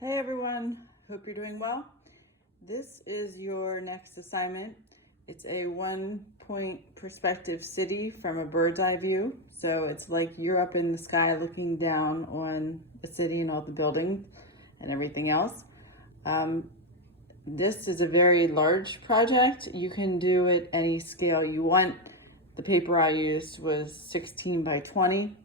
Hey everyone, hope you're doing well. This is your next assignment. It's a 1-point perspective city from a bird's eye view. So it's like you're up in the sky looking down on the city and all the buildings and everything else. This is a very large project. You can do it any scale you want. The paper I used was 16 by 20.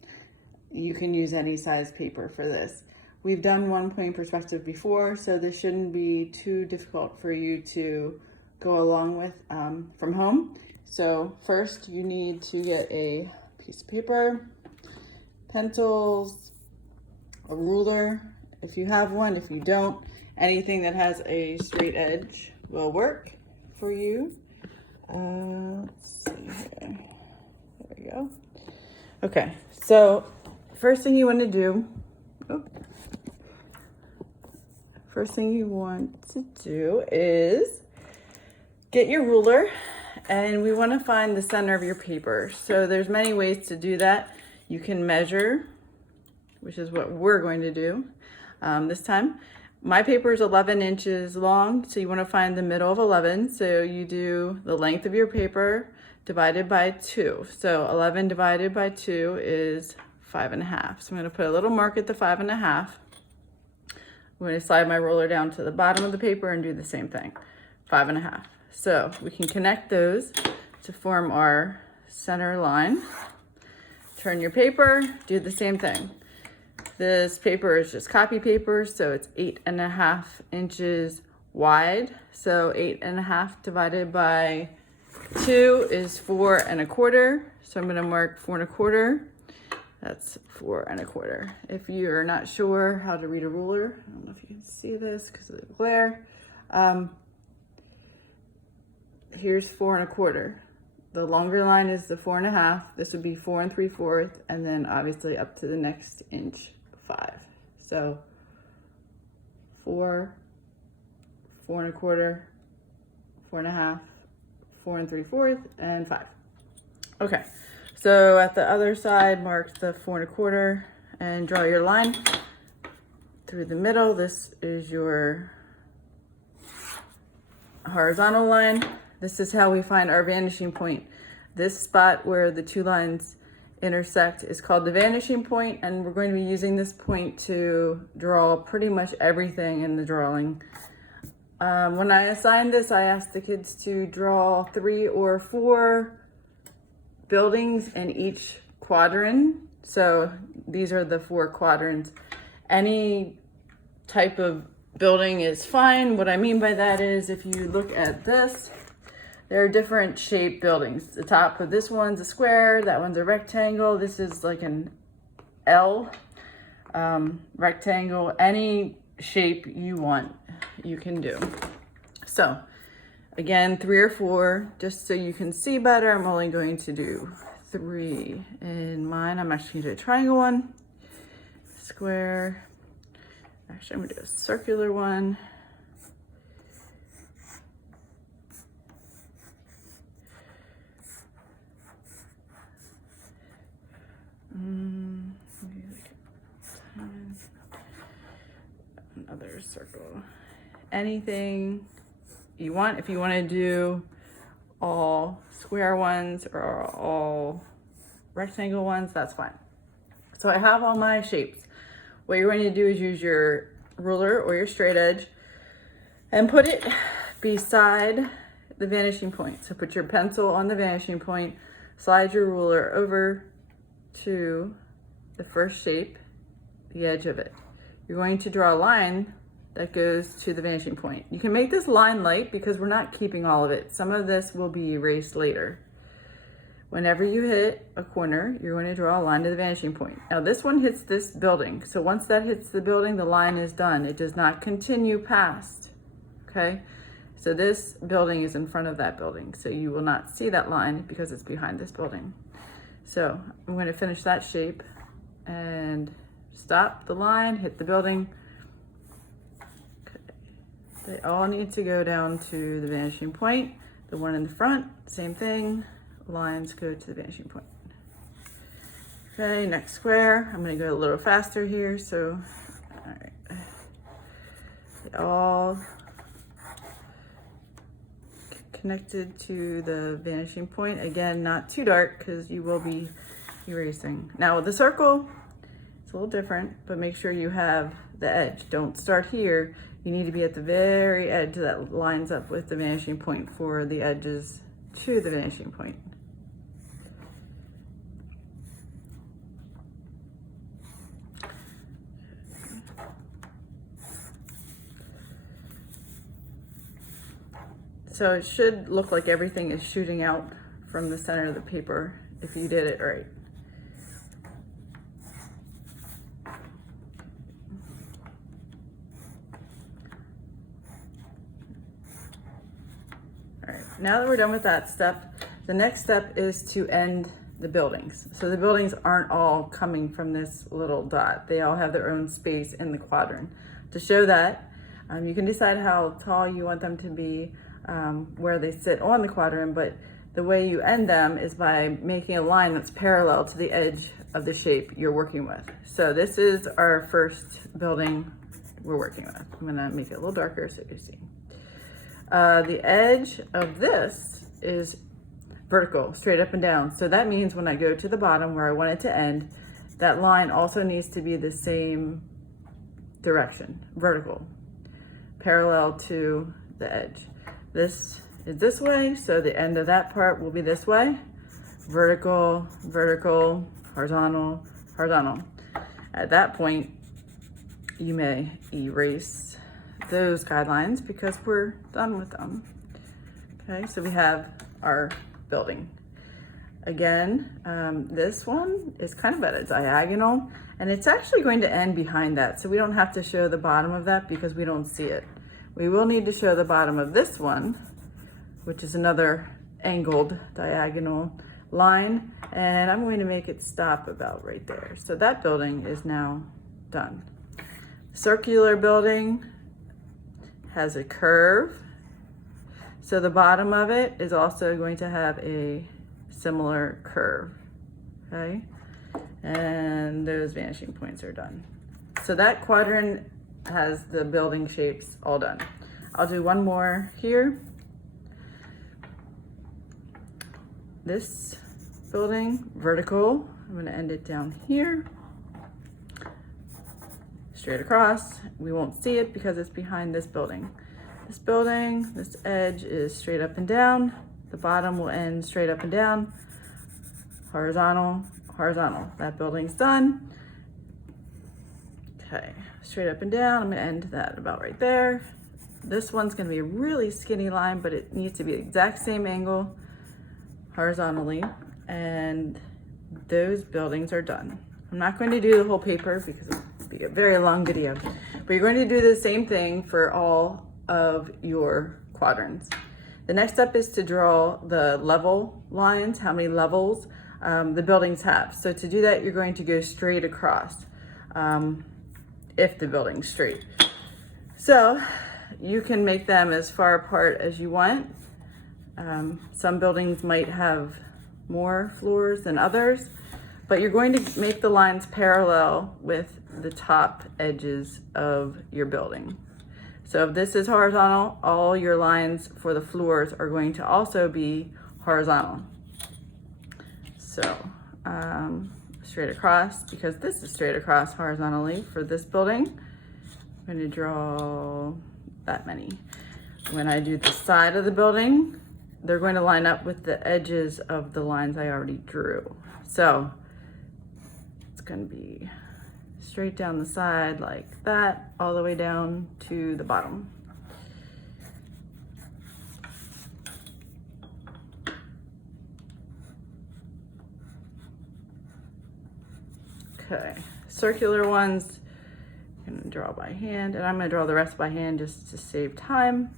You can use any size paper for this. We've done 1-point perspective before, so this shouldn't be too difficult for you to go along with from home. So first you need to get a piece of paper, pencils, a ruler, if you have one. If you don't, anything that has a straight edge will work for you. Let's see here. There we go. Okay, so first thing you want to do, is get your ruler, and we want to find the center of your paper. So there's many ways to do that. You can measure, which is what we're going to do this time. My paper is 11 inches long, so you want to find the middle of 11. So you do the length of your paper divided by 2. So 11 divided by 2 is 5.5. So I'm going to put a little mark at the 5.5. I'm going to slide my ruler down to the bottom of the paper and do the same thing, 5.5. So we can connect those to form our center line. Turn your paper, do the same thing. This paper is just copy paper, so it's 8.5 inches wide. So 8.5 divided by 2 is 4.25. So I'm going to mark 4.25. That's 4.25. If you're not sure how to read a ruler, I don't know if you can see this because of the glare. Here's 4.25. The longer line is the 4.5. This would be 4 3/4, and then obviously up to the next inch, 5. So 4, 4.25, 4.5, 4 3/4, and 5. Okay. So at the other side, mark the 4.25 and draw your line through the middle. This is your horizontal line. This is how we find our vanishing point. This spot where the two lines intersect is called the vanishing point, and we're going to be using this point to draw pretty much everything in the drawing. When I assigned this, I asked the kids to draw 3 or 4 buildings in each quadrant. So these are the 4 quadrants. Any type of building is fine. What I mean by that is, if you look at this, there are different shaped buildings. The top of this one's a square, that one's a rectangle, this is like an L rectangle. Any shape you want, you can do. So again, 3 or 4, just so you can see better. I'm only going to do 3 in mine. I'm actually going to do a triangle one, square. Actually, I'm going to do a circular one. Another circle. Anything you want. If you want to do all square ones or all rectangle ones, that's fine. So I have all my shapes. What you're going to do is use your ruler or your straight edge and put it beside the vanishing point. So put your pencil on the vanishing point, slide your ruler over to the first shape, the edge of it. You're going to draw a line that goes to the vanishing point. You can make this line light because we're not keeping all of it. Some of this will be erased later. Whenever you hit a corner, you're going to draw a line to the vanishing point. Now this one hits this building. So once that hits the building, the line is done. It does not continue past, okay? So this building is in front of that building. So you will not see that line because it's behind this building. So I'm going to finish that shape and stop the line, hit the building. They all need to go down to the vanishing point. The one in the front, same thing. Lines go to the vanishing point. Okay, next square. I'm gonna go a little faster here, so, all right. all connected to the vanishing point. Again, not too dark because you will be erasing. Now with the circle, it's a little different, but make sure you have the edge. Don't start here. You need to be at the very edge that lines up with the vanishing point for the edges to the vanishing point. So it should look like everything is shooting out from the center of the paper if you did it right. All right, now that we're done with that step, the next step is to end the buildings. So the buildings aren't all coming from this little dot. They all have their own space in the quadrant. To show that, you can decide how tall you want them to be, where they sit on the quadrant, but the way you end them is by making a line that's parallel to the edge of the shape you're working with. So this is our first building we're working with. I'm gonna make it a little darker so you can see. The edge of this is vertical, straight up and down. So that means when I go to the bottom where I want it to end, that line also needs to be the same direction, vertical, parallel to the edge. This is this way, so the end of that part will be this way. Vertical, vertical, horizontal, horizontal. At that point, you may erase those guidelines because we're done with them. Okay, so we have our building. Again, this one is kind of at a diagonal, and it's actually going to end behind that, so we don't have to show the bottom of that because we don't see it. We will need to show the bottom of this one, which is another angled diagonal line, and I'm going to make it stop about right there. So that building is now done. Circular building has a curve, so the bottom of it is also going to have a similar curve, okay? And those vanishing points are done. So that quadrant has the building shapes all done. I'll do one more here. This building, vertical, I'm gonna end it down here. Straight across, we won't see it because it's behind this building. This building, this edge is straight up and down. The bottom will end straight up and down. Horizontal, horizontal. That building's done. Okay, straight up and down. I'm gonna end that about right there. This one's gonna be a really skinny line, but it needs to be the exact same angle horizontally, and those buildings are done. I'm not going to do the whole paper because it'll be a very long video, but you're going to do the same thing for all of your quadrants. The next step is to draw the level lines, how many levels the buildings have. So to do that, you're going to go straight across. If the building's straight. So you can make them as far apart as you want. Some buildings might have more floors than others, but you're going to make the lines parallel with the top edges of your building. So if this is horizontal, all your lines for the floors are going to also be horizontal. So straight across, because this is straight across horizontally for this building, I'm going to draw that many. When I do the side of the building, they're going to line up with the edges of the lines I already drew. So it's going to be straight down the side like that, all the way down to the bottom. Okay, circular ones, I'm gonna draw by hand, and I'm gonna draw the rest by hand just to save time.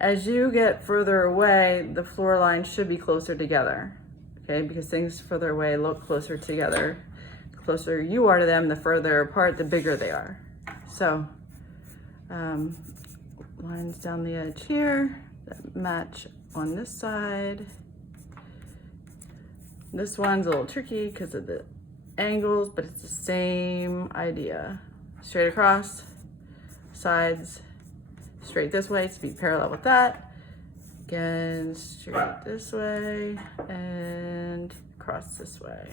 As you get further away, the floor lines should be closer together, okay? Because things further away look closer together. The closer you are to them, the further apart, the bigger they are. So, lines down the edge here that match on this side. This one's a little tricky because of the angles, but it's the same idea. Straight across, sides straight this way to be parallel with that. Again, straight this way and across this way.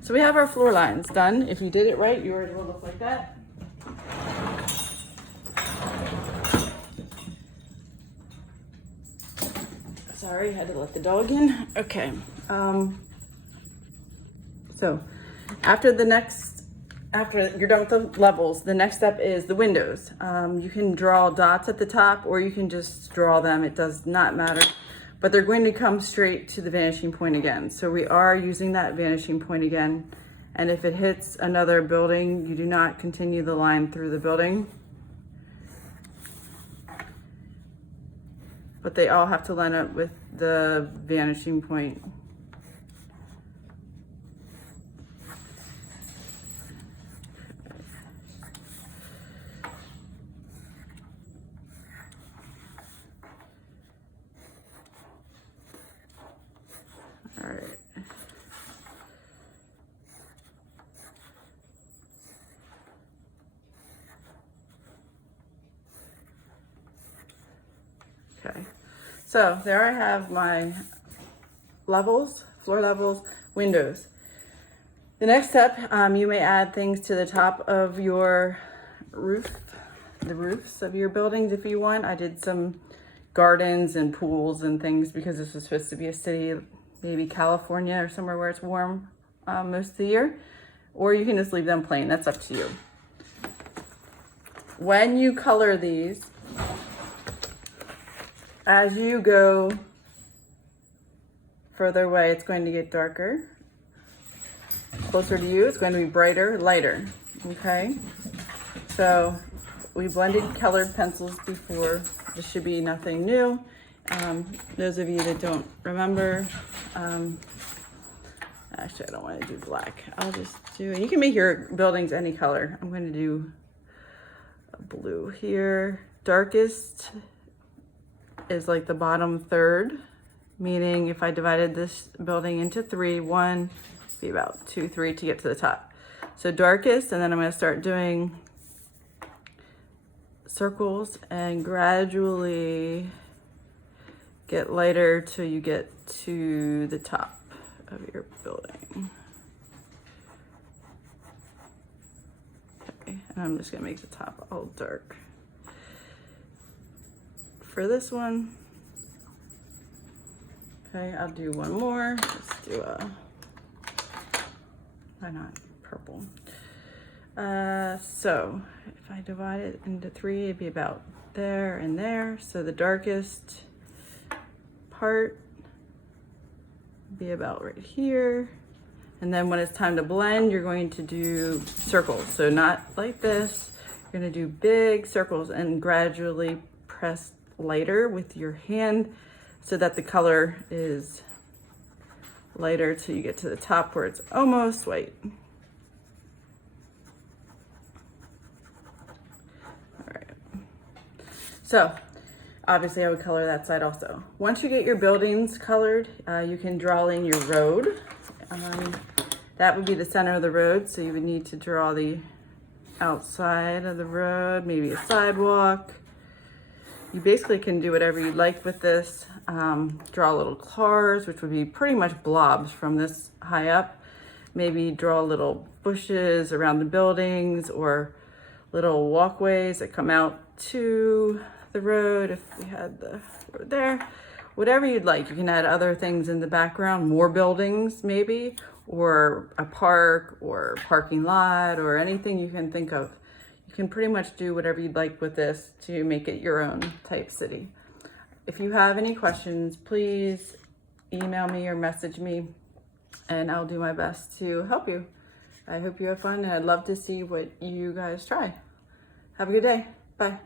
So we have our floor lines done. If you did it right, yours will look like that. Sorry, had to let the dog in. Okay. So after you're done with the levels, the next step is the windows. You can draw dots at the top or you can just draw them. It does not matter, but they're going to come straight to the vanishing point again. So we are using that vanishing point again. And if it hits another building, you do not continue the line through the building. But they all have to line up with the vanishing point. All right. Okay, so there I have my levels, floor levels, windows. The next step, you may add things to the top of your roof, the roofs of your buildings if you want. I did some gardens and pools and things because this is supposed to be a city, maybe California or somewhere where it's warm most of the year. Or you can just leave them plain, that's up to you. When you color these, as you go further away, it's going to get darker. Closer to you, it's going to be brighter, lighter, okay? So we blended colored pencils before. This should be nothing new. Those of you that don't remember, actually I don't want to do black. I'll just do, you can make your buildings any color. I'm going to do a blue here. Darkest is like the bottom third, meaning if I divided this building into three, one, be about 2, 3 to get to the top. So darkest, and then I'm going to start doing circles and gradually get lighter till you get to the top of your building. Okay, and I'm just going to make the top all dark. For this one, okay, I'll do one more. Let's do a, why not purple? So if I divide it into 3, it'd be about there and there. So the darkest part would be about right here. And then when it's time to blend, you're going to do circles. So not like this, you're gonna do big circles and gradually press lighter with your hand so that the color is lighter till you get to the top where it's almost white. All right. So obviously I would color that side also. Once you get your buildings colored, you can draw in your road. That would be the center of the road. So you would need to draw the outside of the road, maybe a sidewalk. You basically can do whatever you'd like with this. Draw little cars, which would be pretty much blobs from this high up. Maybe draw little bushes around the buildings or little walkways that come out to the road if we had the road there. Whatever you'd like. You can add other things in the background, more buildings maybe, or a park or parking lot or anything you can think of. You can pretty much do whatever you'd like with this to make it your own type city. If you have any questions, please email me or message me and I'll do my best to help you. I hope you have fun and I'd love to see what you guys try. Have a good day. Bye.